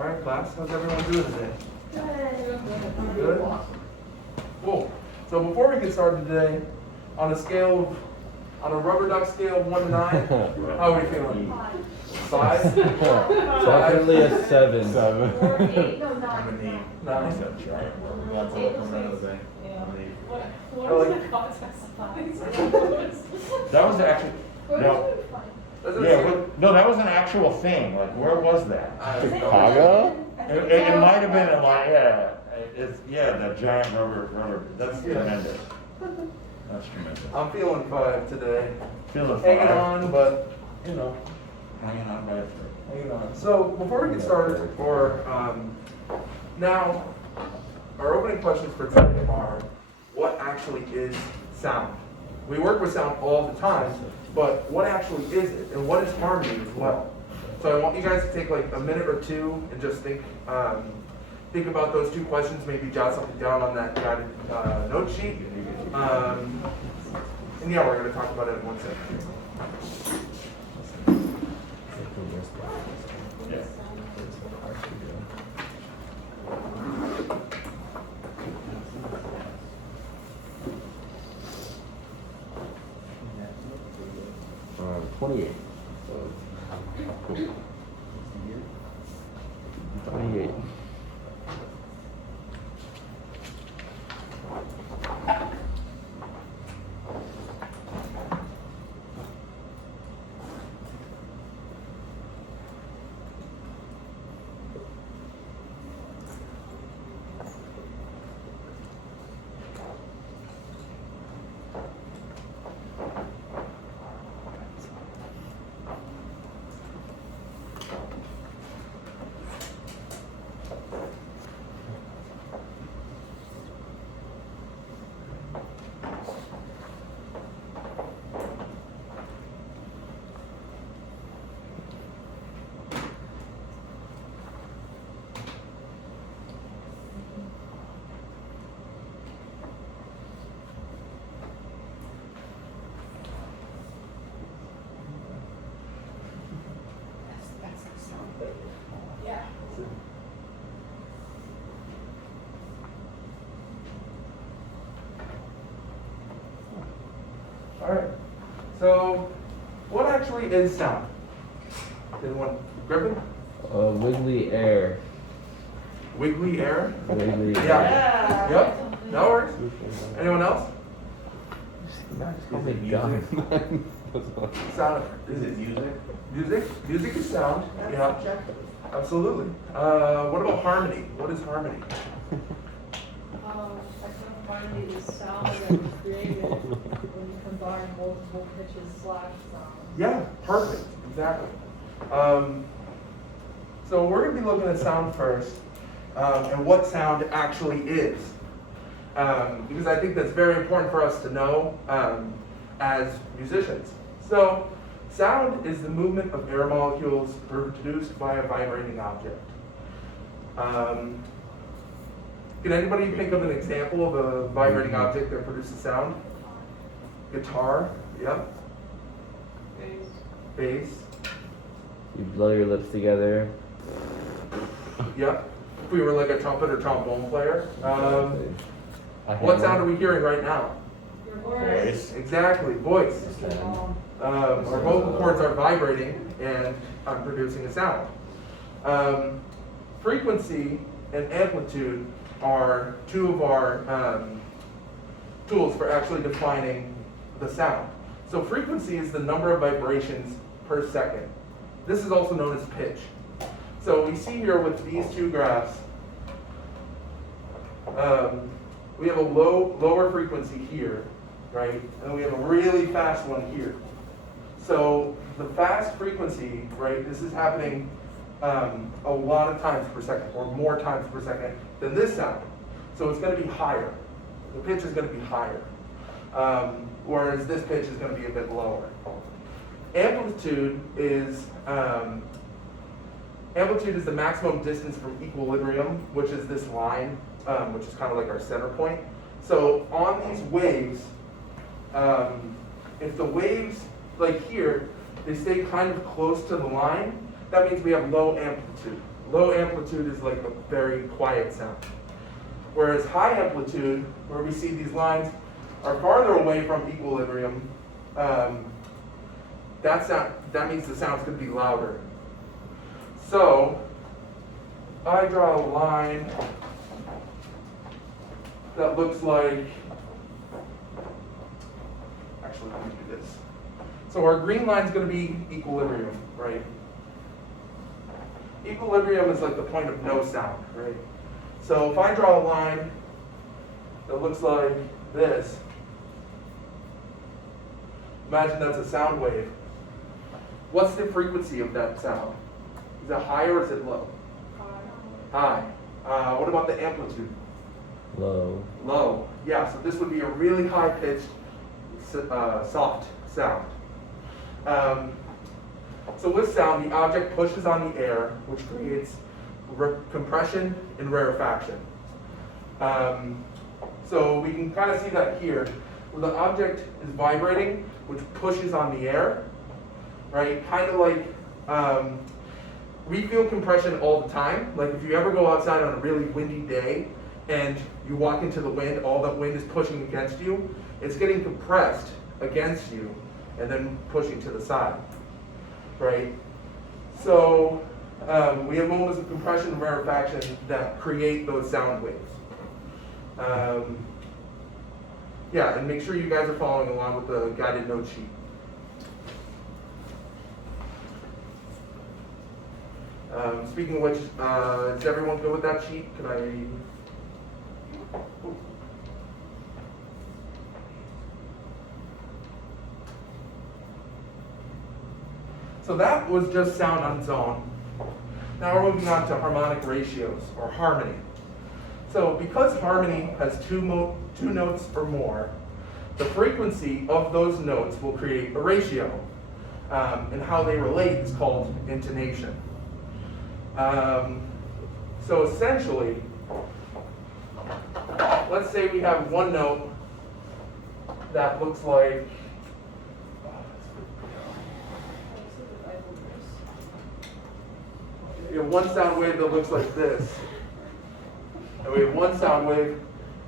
All right, class, how's everyone doing today? Good. Good? Cool. So before we get started today, on a rubber duck scale of 1 to 9, how are we feeling? 5? Definitely a 7. 7. Or 8, no, 9. 9. That's right. Lots of them coming out of the thing. What was the contest? That was actually, no, no, that was an actual thing. Like, where was that? Chicago? It might have been a lot, yeah. The giant rubber, that's tremendous. That's tremendous. I'm feeling 5 today. Feeling Hanging fine. on, but, you know. Hanging on by a thread. Hanging on. So before we get started, now, our opening questions for today are, what actually is sound? We work with sound all the time, but what actually is it? And what is harmony as well? So I want you guys to take like a minute or two and just think about those two questions, maybe jot something down on that guided note sheet. And yeah, we're going to talk about it in 1 second. Yeah. Uh, 28. 28. Yeah. All right. So, what actually is sound? Anyone? Griffin? Wiggly air. Wiggly air? Wiggly Yeah. Yep. That works. Anyone else? Call me Is it dumb. Sound. Is it music? Music? Music is sound. Yeah. Absolutely. What about harmony? What is harmony? I think harmony is sound that is created when you combine multiple pitches / sounds. Yeah, perfect. Exactly. So we're going to be looking at sound first, and what sound actually is. Because I think that's very important for us to know as musicians. So, sound is the movement of air molecules produced by a vibrating object. Can anybody think of an example of a vibrating object that produces sound? Guitar, yep. Bass, You blow your lips together. yep. If we were like a trumpet or trombone player. A What hammer. sound are we hearing right now? Your voice. Exactly, voice. Um, Our vocal cords are vibrating and producing a sound. Frequency and amplitude are two of our tools for actually defining the sound. So frequency is the number of vibrations per second. This is also known as pitch. So we see here with these two graphs, we have a lower frequency here, right? And we have a really fast one here. So the fast frequency, right, this is happening a lot of times per second, or more times per second than this sound. So it's going to be higher. The pitch is going to be higher. Whereas this pitch is going to be a bit lower. Amplitude is the maximum distance from equilibrium, which is this line, which is kind of like our center point. So on these waves, if the waves, like here, they stay kind of close to the line, that means we have low amplitude, low amplitude is like a very quiet sound. Whereas high amplitude, where we see these lines are farther away from equilibrium, that means the sound's going to be louder. So I draw a line that looks like, actually let me do this. So our green line is going to be equilibrium, right? Equilibrium is like the point of no sound, right? So if I draw a line that looks like this, imagine that's a sound wave. What's the frequency of that sound? Is it high or is it low? High. What about the amplitude? Low. Low. Yeah, so this would be a really high-pitched, soft sound. So with sound, the object pushes on the air, which creates compression and rarefaction. So we can kind of see that here, where the object is vibrating, which pushes on the air, right? Kind of like, we feel compression all the time. Like if you ever go outside on a really windy day and you walk into the wind, all that wind is pushing against you, it's getting compressed against you and then pushing to the side, right? So we have moments of compression and rarefaction that create those sound waves. Yeah, and make sure you guys are following along with the guided note sheet. Speaking of which, is everyone good with that sheet? Can I? Ooh. So that was just sound on its own. Now we're moving on to harmonic ratios, or harmony. So because harmony has two notes or more, the frequency of those notes will create a ratio. And how they relate is called intonation. So essentially, let's say we have one note that looks like, we have one sound wave that looks like this, and we have one sound wave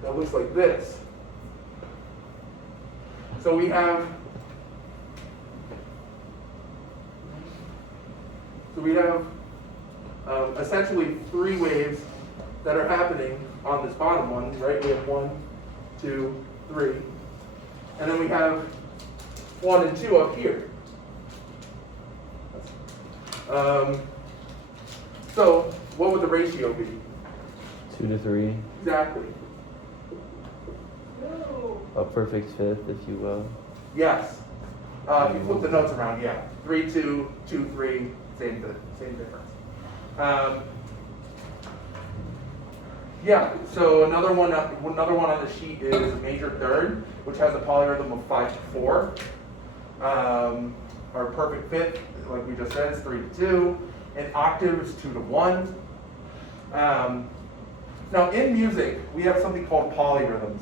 that looks like this. So we have essentially three waves that are happening on this bottom one, right? We have 1, 2, 3, and then we have 1 and 2 up here. So what would the ratio be? 2 to 3. Exactly. A perfect fifth, if you will. Yes. If you flip the notes around, yeah. 3, 2, 2, 3, same difference. Yeah, so another one on the sheet is major third, which has a polyrhythm of 5 to 4. Our perfect fifth, like we just said, is 3 to 2. An octave is 2 to 1. Now in music, we have something called polyrhythms.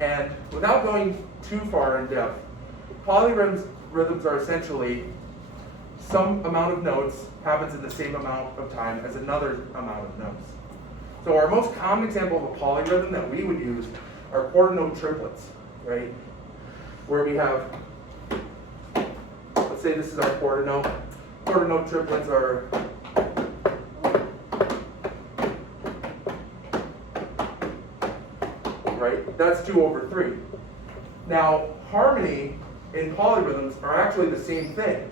And without going too far in depth, polyrhythms are essentially some amount of notes happens in the same amount of time as another amount of notes. So our most common example of a polyrhythm that we would use are quarter note triplets, right? Where we have, let's say this is our quarter note. Quarter note triplets are right? That's 2 over 3. Now, harmony and polyrhythms are actually the same thing,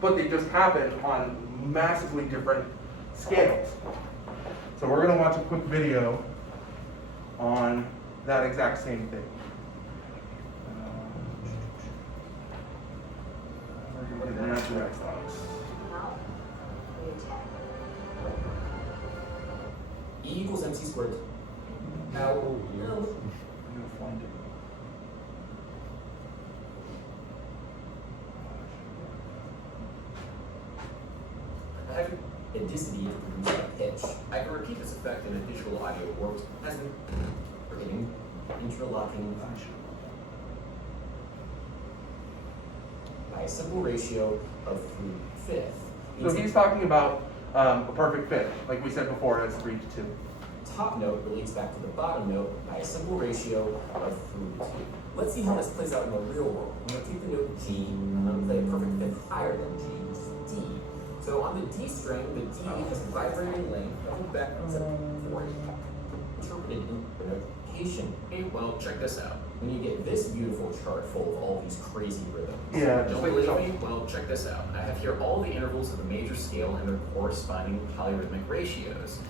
but they just happen on massively different scales. So we're going to watch a quick video on that exact same thing. E equals mc squared. Now, I'm going to find it. Intensity produces by pitch. I can repeat this effect in a digital audio works as an interlocking function. By a simple ratio of 3/5. So he's talking about a perfect fifth, like we said before, that's 3 to 2. Top note relates back to the bottom note by a simple ratio of 3 to 2. Let's see how this plays out in the real world. I'm going to take the note G, I'm going to play a perfect fifth higher than G, which is D. So on the D string, the D has a vibrating length of about 40. Interpreted in notation. Hey, well, check this out. When you get this beautiful chart full of all these crazy rhythms. Yeah, Don't just like believe so. me? Well, check this out. I have here all the intervals of the major scale and their corresponding polyrhythmic ratios.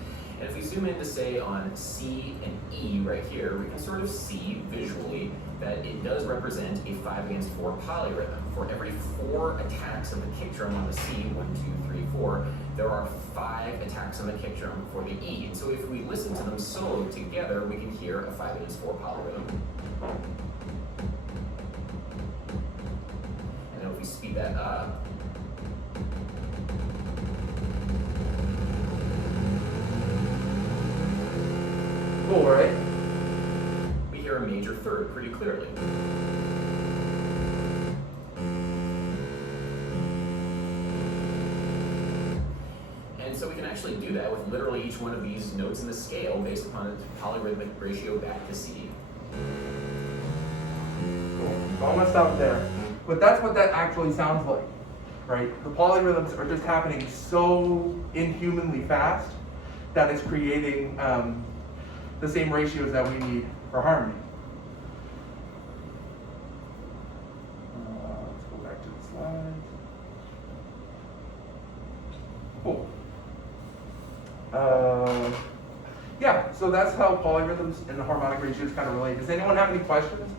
And if we zoom in to say on C and E right here, we can sort of see visually that it does represent a 5/4 polyrhythm. For every 4 attacks of the kick drum on the C, 1, 2, 3, 4, there are 5 attacks on the kick drum for the E. And so if we listen to them solo together, we can hear a 5/4 polyrhythm. And then if we speed that up, Cool, right? we hear a major third pretty clearly. And so we can actually do that with literally each one of these notes in the scale based upon its polyrhythmic ratio back to C. Cool. So I'm gonna stop there. But that's what that actually sounds like, right? The polyrhythms are just happening so inhumanly fast that it's creating the same ratios that we need for harmony. Let's go back to the slides. Cool. Yeah, so that's how polyrhythms and the harmonic ratios kind of relate. Does anyone have any questions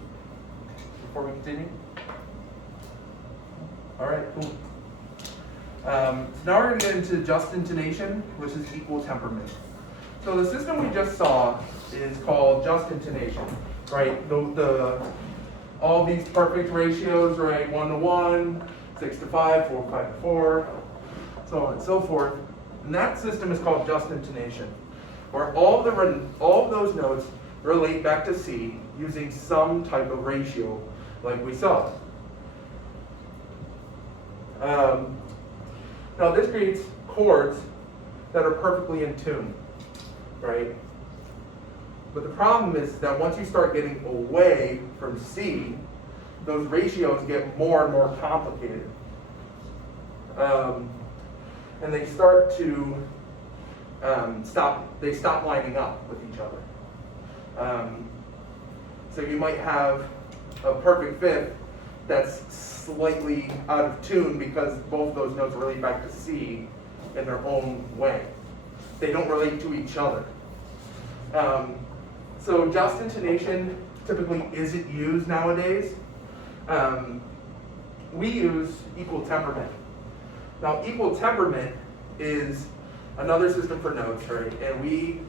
before we continue? All right, cool. So now we're going to get into just intonation, which is equal temperament. So the system we just saw is called just intonation, right? All these perfect ratios, right? 1 to 1, 6 to 5, 4 to 5 to 4, so on and so forth. And that system is called just intonation, where all of those notes relate back to C using some type of ratio, like we saw. Now this creates chords that are perfectly in tune, right? But the problem is that once you start getting away from C, those ratios get more and more complicated. And they start to stop lining up with each other. So you might have a perfect fifth that's slightly out of tune because both of those notes relate back to C in their own way. They don't relate to each other. So just intonation typically isn't used nowadays. We use equal temperament. Now equal temperament is another system for notes, right? And we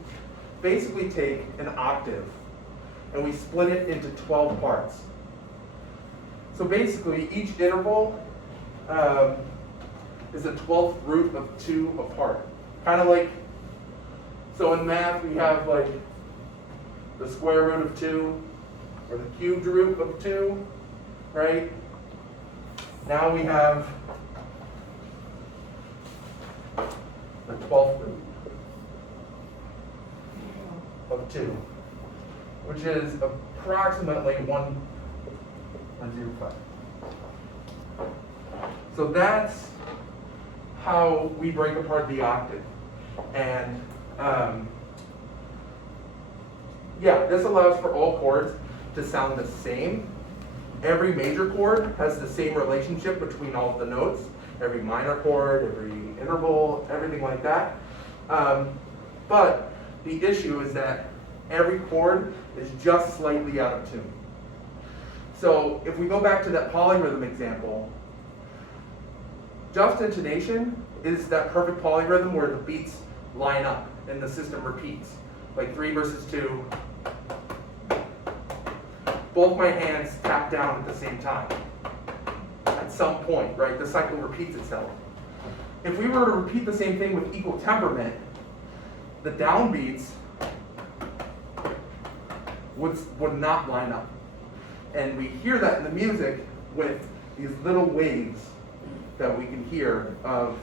basically take an octave and we split it into 12 parts. So basically, each interval is a 12th root of 2 apart. Kind of like, so in math we have like the square root of 2 or the cubed root of 2, right? Now we have the 12th root of 2, which is approximately 1.05. So that's how we break apart the octave. And yeah, this allows for all chords to sound the same. Every major chord has the same relationship between all of the notes. Every minor chord, every interval, everything like that. But the issue is that every chord is just slightly out of tune. So if we go back to that polyrhythm example, just intonation is that perfect polyrhythm where the beats line up and the system repeats, like 3 versus 2. Both my hands tap down at the same time. At some point, right, the cycle repeats itself. If we were to repeat the same thing with equal temperament, the downbeats would not line up. And we hear that in the music with these little waves that we can hear of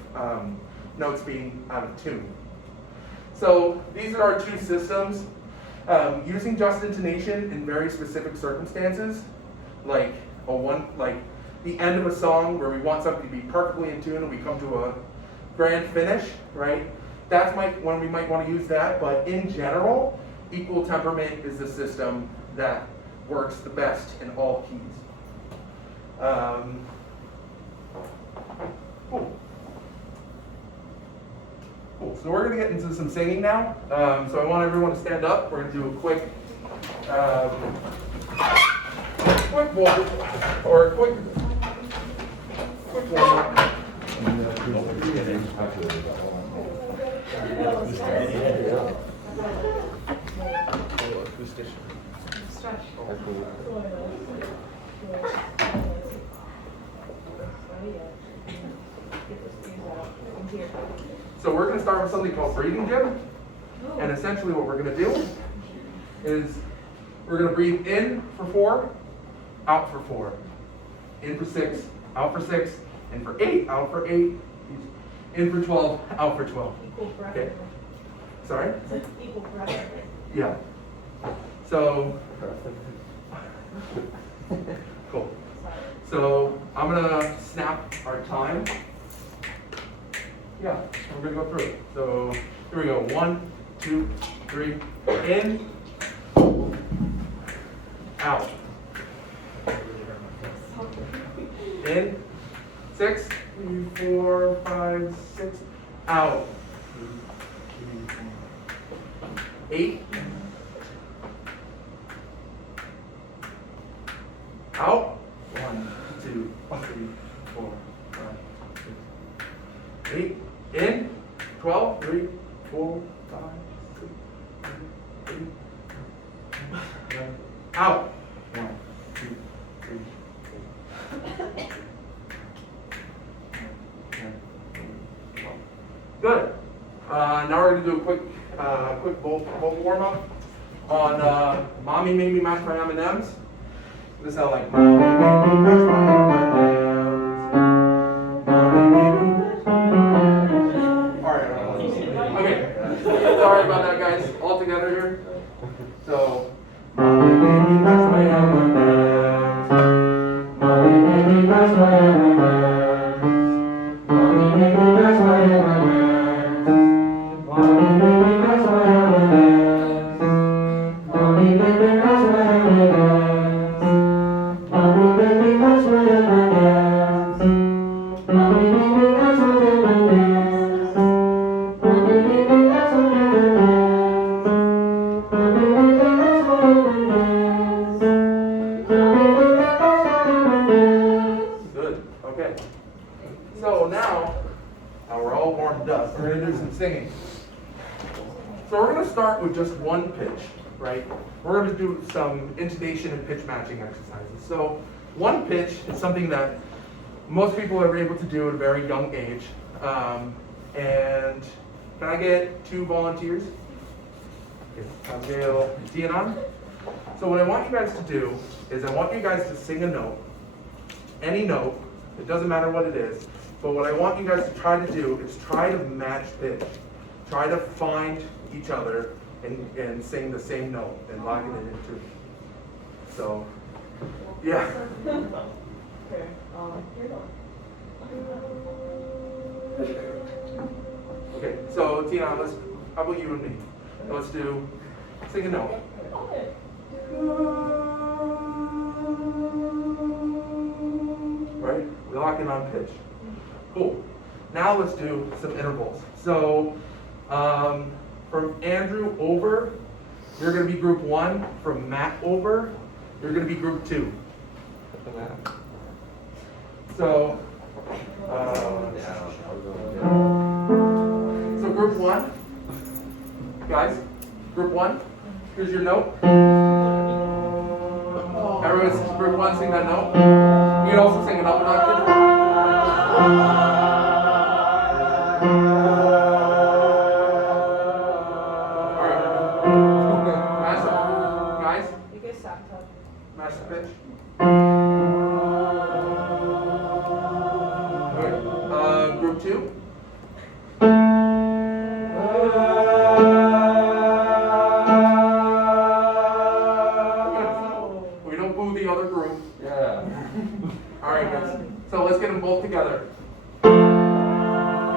notes being out of tune. So these are our two systems. Using just intonation in very specific circumstances, like the end of a song where we want something to be perfectly in tune and we come to a grand finish, right? That's when we might want to use that, but in general, equal temperament is the system that works the best in all keys. Cool. Cool. So we're going to get into some singing now. So I want everyone to stand up. We're going to do a quick walk or a quick warm up. So we're going to start with something called breathing gym. And essentially what we're going to do is we're going to breathe in for 4, out for 4. In for 6, out for 6, in for 8, out for 8, in for 12, out for 12. Equal for Okay. everyone. Sorry? It's equal for everyone. Yeah. So, cool. So I'm gonna snap our time. Yeah, we're gonna go through it. So here we go. 1, 2, 3. In, out. In, 6, 3, 4, 5, 6. Out. 8. Out. 1, 2, 3, 4, 5, 6. 8. In. 12. 3, 4, 5, 6, 7, 8. 9. Out. 1, 2, 3, 4. Good. Now we're going to do a quick vocal warm up on "Mommy Made Me Mash My M&Ms." This sound like "Mommy made me mash my M&Ms." Mommy made me mash my M&Ms. All right. Okay. Sorry about that, guys. All together here. So, "Mommy made me mash my M&Ms. Mommy made me mash my M&Ms. Mommy made me mash my M&Ms. Mommy made me mash my M&Ms. Mommy made me mash my M&Ms. Mommy made me mash my M&Ms. Mommy made me mash my M&Ms. Mommy made me mash my M&Ms. Mommy made me mash my M&Ms. Mommy made me mash my M&Ms. Good. Okay. So now we're all warmed up. We're going to do some singing. So we're going to start with just one pitch, right? We're going to do some intonation and pitch matching exercises. So one pitch is something that most people are able to do at a very young age. And can I get 2 volunteers? Okay, Abigail and Tianan. So what I want you guys to do is I want you guys to sing a note, any note, it doesn't matter what it is, but what I want you guys to try to do is try to match pitch. Try to find each other and sing the same note and lock it in too. So, yeah. Okay. Okay, so Tina, how about you and me? Let's do, sing a note. Right? We lock in on pitch. Cool. Now let's do some intervals. So, from Andrew over, you're going to be group 1. From Matt over, you're going to be group 2. So, group 1, guys, group 1, here's your note. Everyone's group 1, sing that note. You can also sing it up an octave. Match the pitch. Okay. Group 2.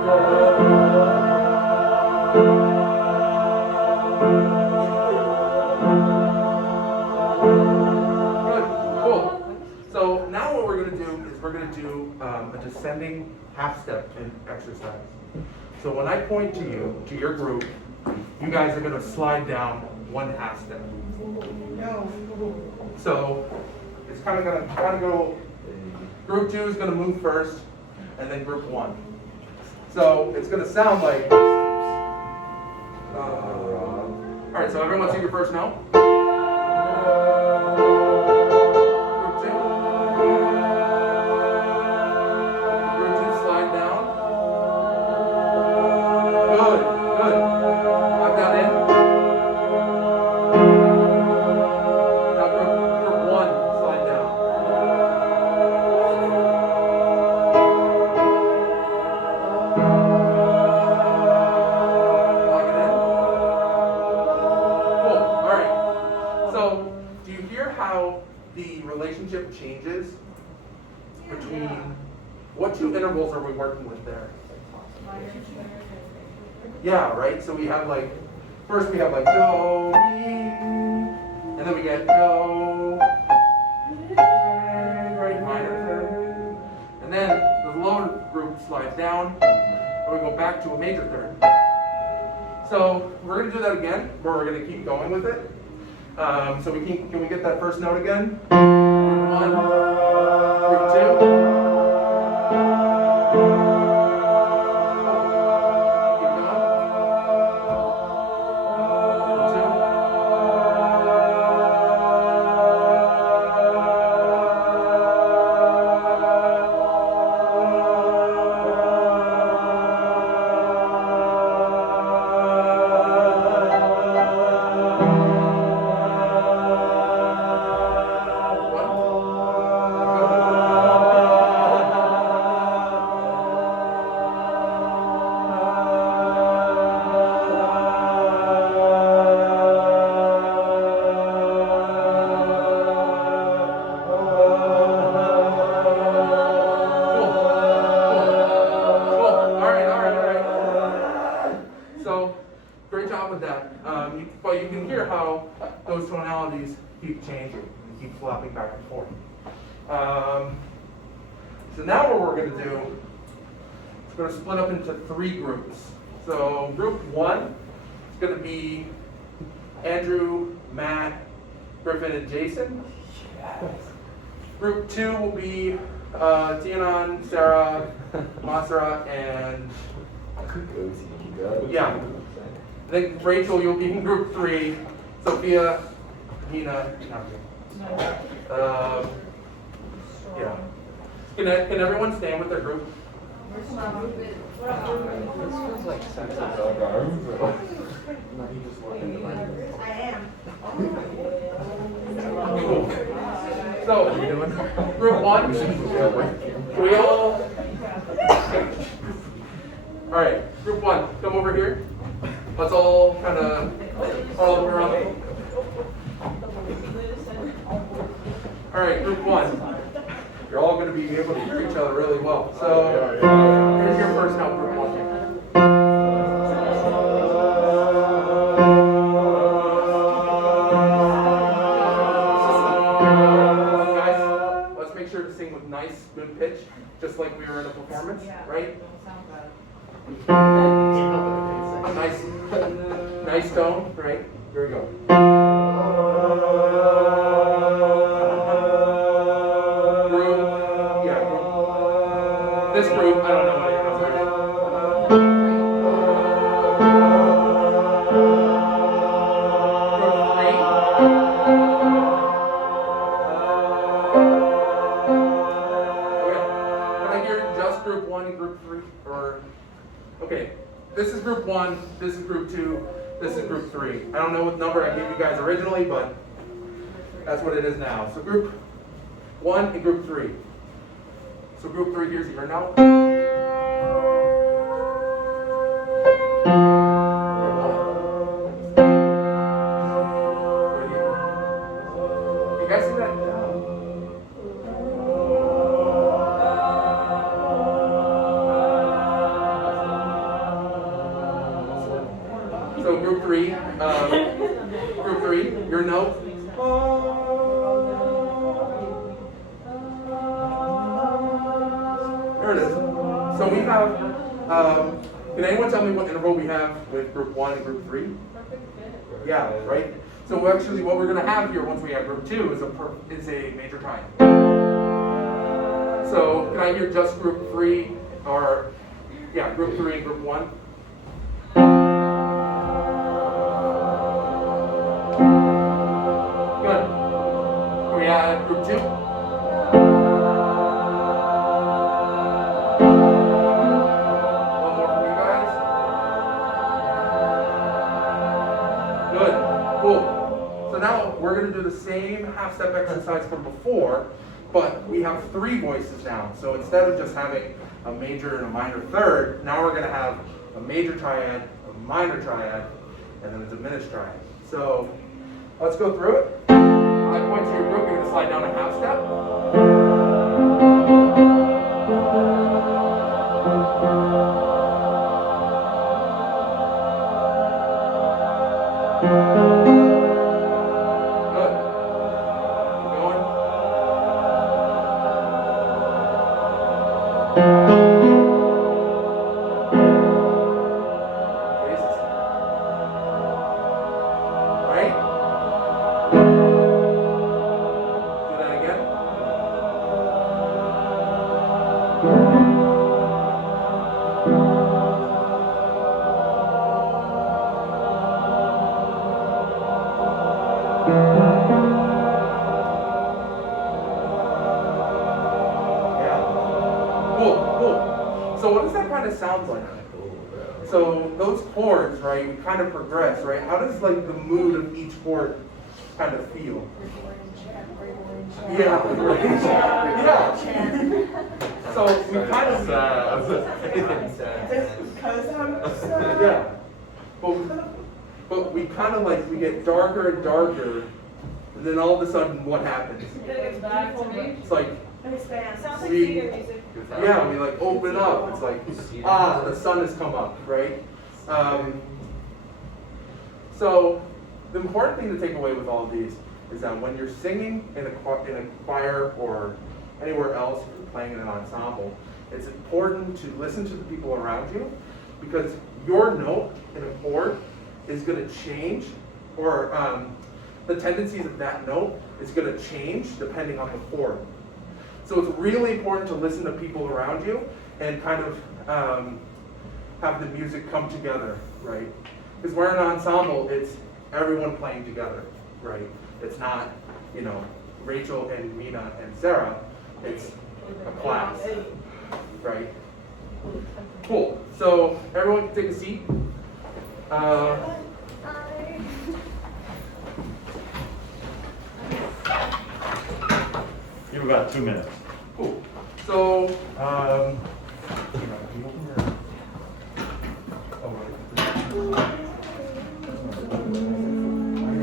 Good, cool. So now what we're going to do is we're going to do a descending half step in exercise. So when I point to you, to your group, you guys are going to slide down one half step. So it's kind of going to go, group 2 is going to move first, and then group 1. So it's going to sound like, all right, so everyone see your first note? Group 2. Group 2, slide down. Good, good. Lock that in. Now group 1, slide down. Lock it in. Cool, all right. So, do you hear how the relationship changes between, what 2 intervals are we working with there? Yeah, right? So we have like, first we have like do, mi, and then we get do, right, minor 3rd. And then the lower group slides down, and we go back to a major 3rd. So we're going to do that again, where we're going to keep going with it. So can we get that first note again? Group 1, group 2. Keep going. Group 2. So, great job with that. But you can hear how those tonalities keep changing, keep flopping back and forth. So now what we're going to do is going to split up into 3 groups. So group 1 is going to be Andrew, Matt, Griffin, and Jason. Group 2 will be Tianan, Sarah, Masra, and yeah. Then Rachel, you'll be in group 3. Sophia, Nina, yeah. Can everyone stand with their group? This feels like sex with I am. Cool. So, group 1, we all. All right, group 1, come over here. Let's all kind of all the way around. All right, group 1. You're all going to be able to hear each other really well. So, here's your first note, group 1. Guys, let's make sure to sing with nice, good pitch, just like we were in a performance, right? Nice tone, right? Here we go. Group, yeah, group. This group, I don't know what your numbers are. Group 3. Okay. Can I hear just group 1 and group 3? Or, okay. This is group 1, this is group 2, this is group 3. I don't know what number I gave you guys originally, but that's what it is now. So group 1 and group 3. So group 3, here's your note. You guys see that? group three, your note. There it is. So we have, can anyone tell me what interval we have with group 1 and group 3? Yeah, right? So actually what we're going to have here once we have group 2 is a major triad. So can I hear just group 3 or, yeah, group 3 and group 1? Good. Can we add group 2? We're going to do the same half-step exercise from before, but we have 3 voices now. So instead of just having a major and a minor third, now we're going to have a major triad, a minor triad, and then a diminished triad. So let's go through it. I point to your group, you're going to slide down a half step. So what does that kind of sound like? So those chords, right, we kind of progress, right? How does like the mood of each chord kind of feel? Yeah. Yeah. So we kind of yeah. But we kind of like, we get darker and darker, and then all of a sudden what happens? It's like Sounds like we, theater music. yeah, we like open up. It's like, ah, the sun has come up, right? So the important thing to take away with all of these is that when you're singing in a choir or anywhere else, if you're playing in an ensemble, it's important to listen to the people around you, because your note in a chord is going to change, or the tendencies of that note is going to change depending on the chord. So it's really important to listen to people around you and kind of have the music come together, right? Because we're an ensemble, it's everyone playing together, right? It's not, you know, Rachel and Mina and Sarah, it's a class, right? Cool, so everyone can take a seat. You have about 2 minutes. Cool. So, he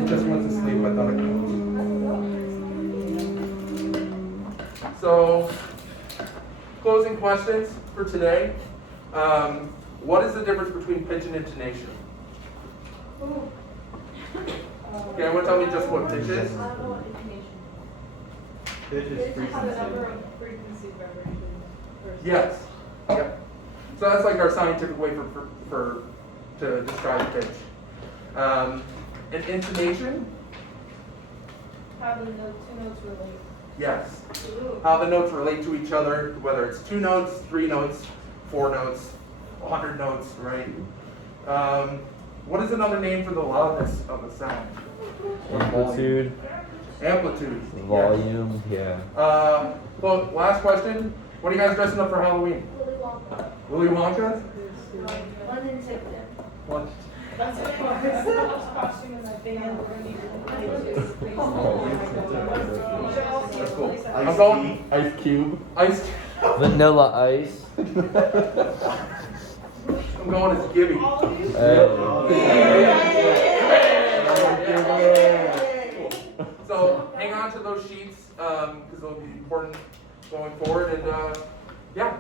just went to sleep. I thought it could. So, closing questions for today. What is the difference between pitch and intonation? Okay, everyone tell me just what pitch is? I don't know what intonation. Pitch is It's the frequency. number of frequency vibrations. Yes. Yep. So that's like our scientific way to describe pitch. And intonation? How do the 2 notes relate? Yes. Ooh. How the notes relate to each other, whether it's 2 notes, 3 notes, 4 notes, 100 notes, right? What is another name for the loudness of a sound? Amplitude, Amplitude. volume, yeah. Well, last question. What are you guys dressing up for Halloween? Willy Wonka. Willy Wonka? London Tipton. What? That's it. Costume in that band. We're gonna need That's cool. to I'm going Ice Cube. Ice. Vanilla Ice. I'm going as Gibby. So hang on to those sheets because they'll be important going forward. And yeah.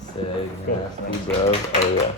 Sick, nasty, bro. Oh yeah.